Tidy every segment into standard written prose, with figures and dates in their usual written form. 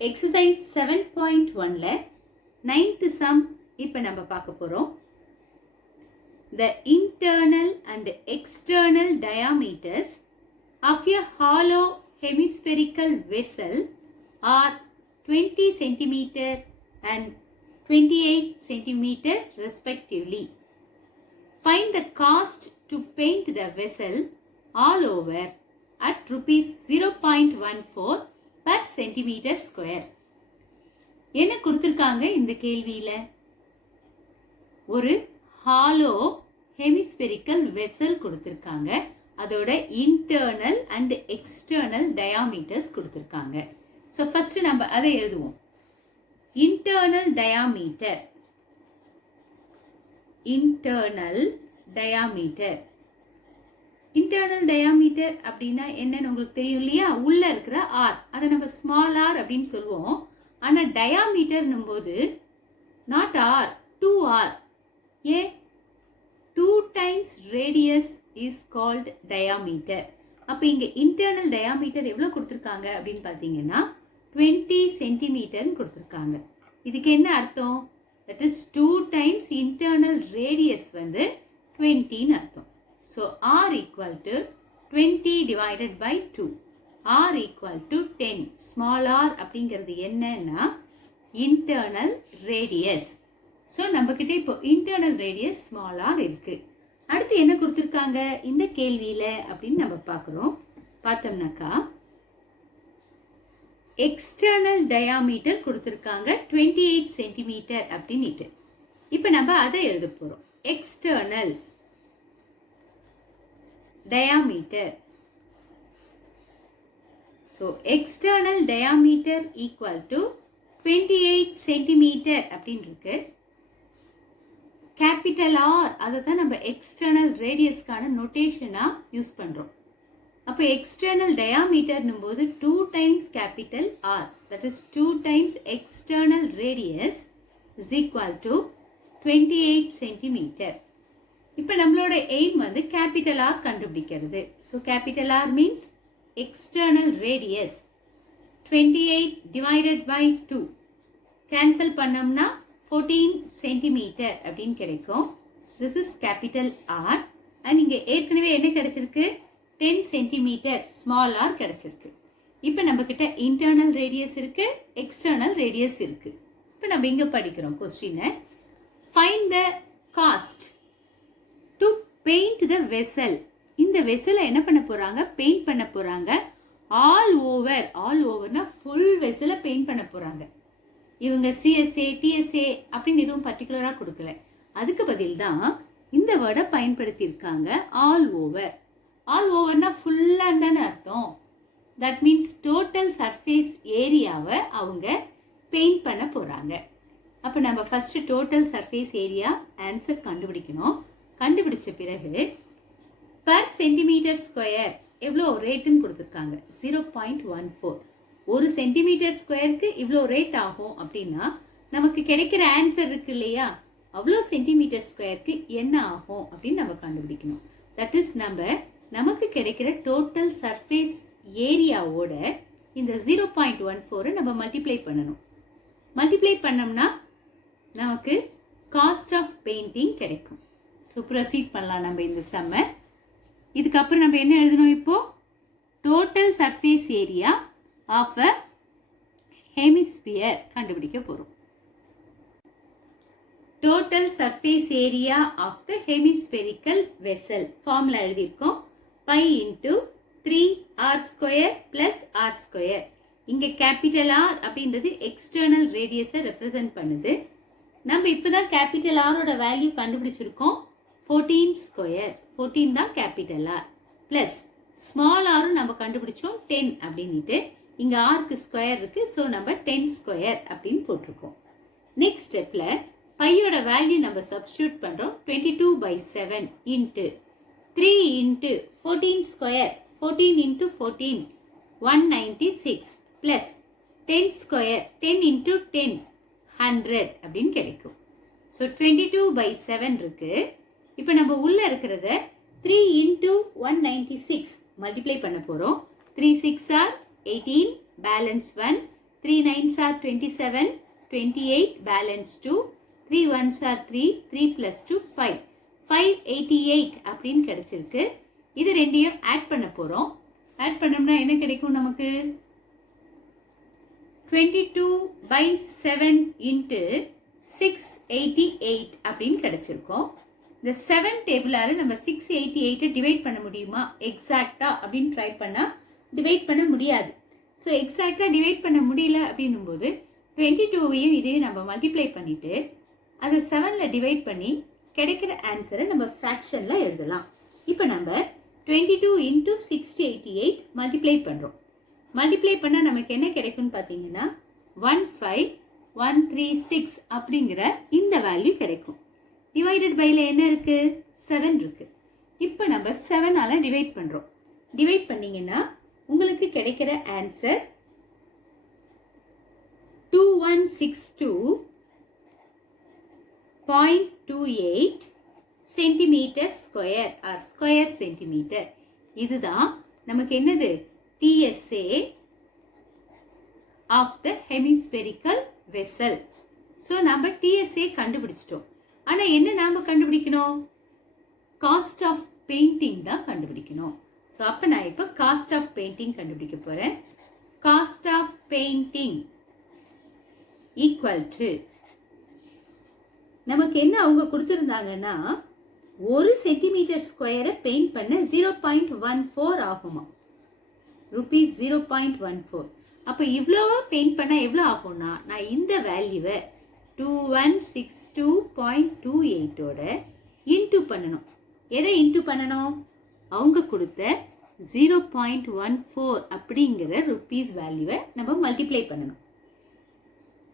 Exercise 7.1ல 9th some இப்போ நம்ம பார்க்க போகிறோம். The internal and external diameters of a hollow hemispherical vessel are 20 cm and 28 cm respectively. Find the cost to paint the vessel all over at rupees 0.14 per centimeter square. என்ன கொடுத்திருக்காங்க இந்த கேள்வியில? ஒரு hollow hemispherical vessel கொடுத்திருக்காங்க. அதோட internal and external diameters கொடுத்திருக்காங்க. So first நம்ம அதை எழுதுவோம். Internal diameter, internal diameter, internal diameter அப்படின்னா என்னன்னு உங்களுக்கு தெரியும் இல்லையா? உள்ள இருக்கிற ஆர், அதை நம்ம ஸ்மால் ஆர் அப்படின்னு சொல்லுவோம். ஆனால் டயாமீட்டர்னும் போது நாட் ஆர், 2R. ஏன்? 2 times radius is called diameter. அப்போ இங்கே இன்டர்னல் டயாமீட்டர் எவ்வளோ கொடுத்துருக்காங்க அப்படின்னு பார்த்தீங்கன்னா 20 சென்டிமீட்டர்னு கொடுத்துருக்காங்க. இதுக்கு என்ன அர்த்தம்? That is 2 times internal radius வந்து 20ன்னு அர்த்தம். So R equal to 20 divided by 2. R equal to 10. Small r அப்படிங்கிறது என்னன்னா இன்டர்னல் ரேடியஸ். ஸோ நம்மக்கிட்ட இப்போ இன்டர்னல் ரேடியஸ் ஸ்மால் r இருக்கு. அடுத்து என்ன கொடுத்துருக்காங்க இந்த கேள்வியில் அப்படின்னு நம்ம பார்க்குறோம். பார்த்தோம்னாக்கா எக்ஸ்டர்னல் டயாமீட்டர் கொடுத்துருக்காங்க 28 சென்டிமீட்டர் அப்படின்ட்டு. இப்போ நம்ம அதை எழுத போகிறோம். External diameter. So external diameter equal to 28 centimeter அப்படின்னு இருக்கு. கேபிட்டல் R அதை தான் நம்ம எக்ஸ்டர்னல் ரேடியஸ்க்கான நோட்டேஷனா யூஸ் பண்றோம். அப்போ எக்ஸ்டர்னல் டயாமீட்டர்னும் போது 2 times capital R, that is 2 times external radius is equal to 28 centimeter. இப்போ நம்மளோட எய்ம் வந்து கேபிட்டல் ஆர் கண்டுபிடிக்கிறது. So capital R means external radius 28 divided by 2 cancel பண்ணோம்னா 14 சென்டிமீட்டர் அப்படின்னு கிடைக்கும். This is capital R. And இங்கே ஏற்கனவே என்ன கிடைச்சிருக்கு? 10 சென்டிமீட்டர் ஸ்மால் ஆர் கிடைச்சிருக்கு. இப்போ நம்ம கிட்ட இன்டர்னல் ரேடியஸ் இருக்கு, எக்ஸ்டர்னல் ரேடியஸ் இருக்கு. இப்போ நம்ம இங்கே படிக்கிறோம் கொஸ்டினை. Find the cost to paint the vessel. இந்த வெசலை என்ன பண்ண போறாங்க? பெயிண்ட் பண்ண போறாங்க. ஆல் ஓவர், ஆல் ஓவர்னா ஃபுல் வெசலை பெயிண்ட் பண்ண போறாங்க. இவங்க சிஎஸ்ஏ டிஎஸ்ஏ அப்படின்னு எதுவும் பர்டிகுலரா கொடுக்கல. அதுக்கு பதில் தான் இந்த வேர்டை பயன்படுத்தி இருக்காங்க, ஆல் ஓவர். ஆல் ஓவர்னா ஃபுல்லா தானே அர்த்தம். தட் மீன்ஸ் டோட்டல் சர்ஃபேஸ் ஏரியாவை அவங்க பெயிண்ட் பண்ண போறாங்க. அப்போ நம்ம first total surface area answer கண்டுபிடிக்கணும். கண்டுபிடிச்ச பிறகு பர் சென்டிமீட்டர் ஸ்கொயர் எவ்வளோ ரேட்டுன்னு கொடுத்துருக்காங்க 0.14. ஒரு சென்டிமீட்டர் ஸ்கொயருக்கு இவ்வளோ ரேட் ஆகும் அப்படின்னா நமக்கு கிடைக்கிற ஆன்சர் இருக்கு இல்லையா? அவ்வளோ சென்டிமீட்டர் ஸ்கொயருக்கு என்ன ஆகும் அப்படின்னு நம்ம கண்டுபிடிக்கணும். தட் இஸ் நமக்கு கிடைக்கிற டோட்டல் சர்ஃபேஸ் ஏரியாவோட இந்த 0.14 நம்ம மல்டிப்ளை பண்ணணும். மல்டிப்ளை பண்ணோம்னா நமக்கு காஸ்ட் ஆஃப் பெயிண்டிங் கிடைக்கும். ஸோ ப்ரொசீட் பண்ணலாம் நம்ம இந்த சம்மை. இதுக்கப்புறம் நம்ம என்ன எழுதணும்? இப்போ total surface area of a hemisphere கண்டுபிடிக்க போகிறோம். Total surface area of the hemispherical vessel formula எழுதியிருக்கோம். Pi into 3r² + r². இங்கே கேபிட்டல் ஆர் அப்படின்றது எக்ஸ்டர்னல் ரேடியஸை ரெப்ரசன்ட் பண்ணுது. நம்ம இப்போதான் கேபிட்டல் ஆரோட வேல்யூ கண்டுபிடிச்சிருக்கோம். 14 ஸ்கொயர், 14 தான் கேபிட்டல் ஆர். பிளஸ் ஸ்மால் ஆரும் நம்ம கண்டுபிடிச்சோம் 10 அப்படின்ட்டு. இங்கே ஆருக்கு ஸ்கொயர் இருக்கு, ஸோ நம்ம 10 ஸ்கொயர் அப்படின்னு போட்டிருக்கோம். நெக்ஸ்ட் ஸ்டெப்ல பையோட வேல்யூ நம்ம சப்ஸ்டியூட் பண்றோம். 22/7 into 3 into 14 square, 14 into 14 196 plus 10 square, 10 into 10 100 அப்படின்னு கிடைக்கும். ஸோ 22/7 இருக்கு. இப்போ நம்ம உள்ள இருக்கிறத 3 into 196 மல்டிப்ளை பண்ண போகிறோம். 3 6 are 18, balance 1, 3 9s are 27, 28, balance 2, 3 1s are 3, 3 plus 2, 5. 588 அப்படின்னு கிடைச்சிருக்கு. இது ரெண்டையும் ஆட் பண்ண போகிறோம். ஆட் பண்ணோம்னா என்ன கிடைக்கும் நமக்கு? 22/7 into 688 அப்படின்னு கிடைச்சிருக்கோம். இந்த 7 டேபிளால நம்ம 688 டிவைட் பண்ண முடியுமா எக்ஸாக்டா அப்படின்னு ட்ரை பண்ணால் டிவைட் பண்ண முடியாது. ஸோ எக்ஸாக்டாக டிவைட் பண்ண முடியல அப்படின்னும் போது 22வையும் இதையும் நம்ம மல்டிப்ளை பண்ணிவிட்டு அதை 7ல் டிவைட் பண்ணி கிடைக்கிற ஆன்சரை நம்ம ஃப்ராக்ஷனில் எழுதலாம். இப்போ நம்ம 22 into 688 மல்டிப்ளை பண்ணுறோம். மல்டிப்ளை பண்ணால் நமக்கு என்ன கிடைக்கும்னு பார்த்தீங்கன்னா 15136 அப்படிங்கிற இந்த வேல்யூ கிடைக்கும். டிவைடட் பைல என்ன இருக்குது? 7 இருக்குது. இப்போ நம்ம 7ஆல் டிவைட் பண்ணுறோம். டிவைட் பண்ணிங்கன்னா உங்களுக்கு கிடைக்கிற answer 2162.28 centimetre square R square centimetre. இதுதான் நமக்கு என்னது? TSA of the hemispherical vessel. So நம்ம TSA கண்டுபிடிச்சிட்டோம். ஆனால் என்ன நாம் கண்டுபிடிக்கணும்? காஸ்ட் ஆஃப் பெயிண்டிங் தான் கண்டுபிடிக்கணும். ஸோ அப்போ நான் இப்போ காஸ்ட் ஆஃப் பெயிண்டிங் கண்டுபிடிக்க போகிறேன். Cost of painting equal to நமக்கு என்ன அவங்க கொடுத்துருந்தாங்கன்னா 1 சென்டிமீட்டர் ஸ்கொயரை பெயிண்ட் பண்ண 0.14 ஆகுமா? ருபீஸ் 0.14. அப்போ இவ்வளோ பெயிண்ட் பண்ணால் எவ்வளோ ஆகும்னா நான் இந்த வேல்யூவை 2162.28ஓட இன்டூ பண்ணணும். எதை இன்டூ பண்ணணும்? அவங்க கொடுத்த 0.14 அப்படிங்கிற ருபீஸ் வேல்யூவை நம்ம மல்டிப்ளை பண்ணணும்.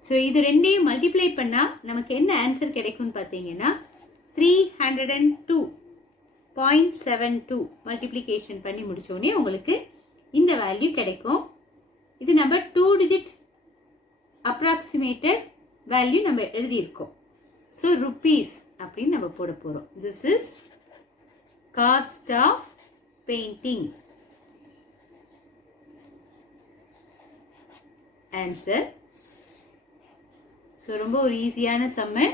ஸோ இது ரெண்டையும் மல்டிப்ளை பண்ணால் நமக்கு என்ன ஆன்சர் கிடைக்கும்னு பார்த்தீங்கன்னா 302.72 மல்டிப்ளிகேஷன் பண்ணி முடித்தோடனே உங்களுக்கு இந்த வேல்யூ கிடைக்கும். இது நம்ம 2 டிஜிட் அப்ராக்சிமேட்டட் வேல்யூ நம்ம எழுதியிருக்கோம். ஸோ ருபீஸ் அப்படின்னு நம்ம போட போகிறோம். This is cost of painting. Answer. So ரொம்ப ஒரு ஈஸியான சம்மு.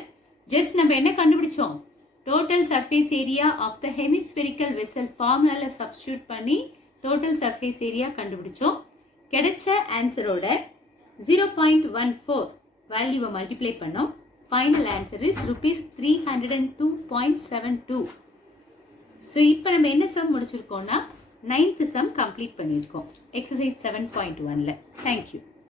ஜஸ்ட் நம்ம என்ன கண்டுபிடிச்சோம்? Total surface area of the hemispherical vessel ஃபார்முலாவில் சப்ஸ்டியூட் பண்ணி டோட்டல் சர்ஃபேஸ் ஏரியா கண்டுபிடிச்சோம். கிடைச்ச ஆன்சரோட 0.14 வேல்யூவை மல்டிப்ளை பண்ணோம். Final answer is rupees 302.72. So இப்போ நம்ம என்ன சம் முடிச்சிருக்கோம்னா 9th சம் கம்ப்ளீட் பண்ணியிருக்கோம் எக்ஸசைஸ் 7.1ல். தேங்க்யூ.